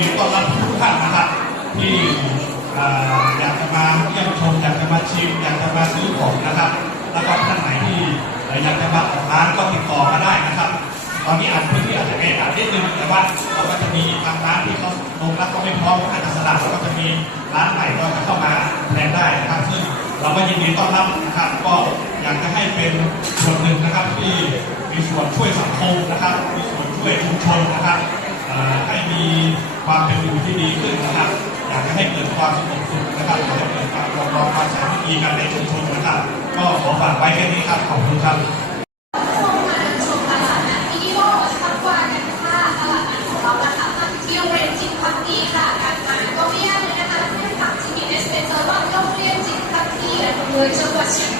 ดีต้อนรับทุกท่านนะครับที่อยากจะมาเยี่ยมชมอยากจะมาชิมอยากจะมาซื้อของนะครับ แล้วก็ท่านไหนที่อยากจะมาออกร้านก็ติดต่อมาได้นะครับ ตอนนี้อาจพื้นที่อาจจะแออัดนิดนึงแต่ว่าเราก็จะมีบางร้านที่เขาลงรับก็ไม่พร้อมอาจจะสลับแล้วก็จะมีร้านใหม่ก็จะเข้ามาแทนได้นะครับซึ่งเราก็ยินดีต้อนรับนะครับก็อยากจะให้เป็นส่วนหนึ่งนะครับที่มีส่วนช่วยสังคมนะครับ มีส่วนช่วยชุมชนนะครับ ให้มีความเป็นอยู่ที่ดีขึ้นนะครับอยากจะให้เกิดความสงบสุขนะครับอยากให้เกิดการปกครองความสามัคคีกันในชุมชนนะครับก็ขอฝากไว้แค่นี้ครับขอบคุณครับชมมา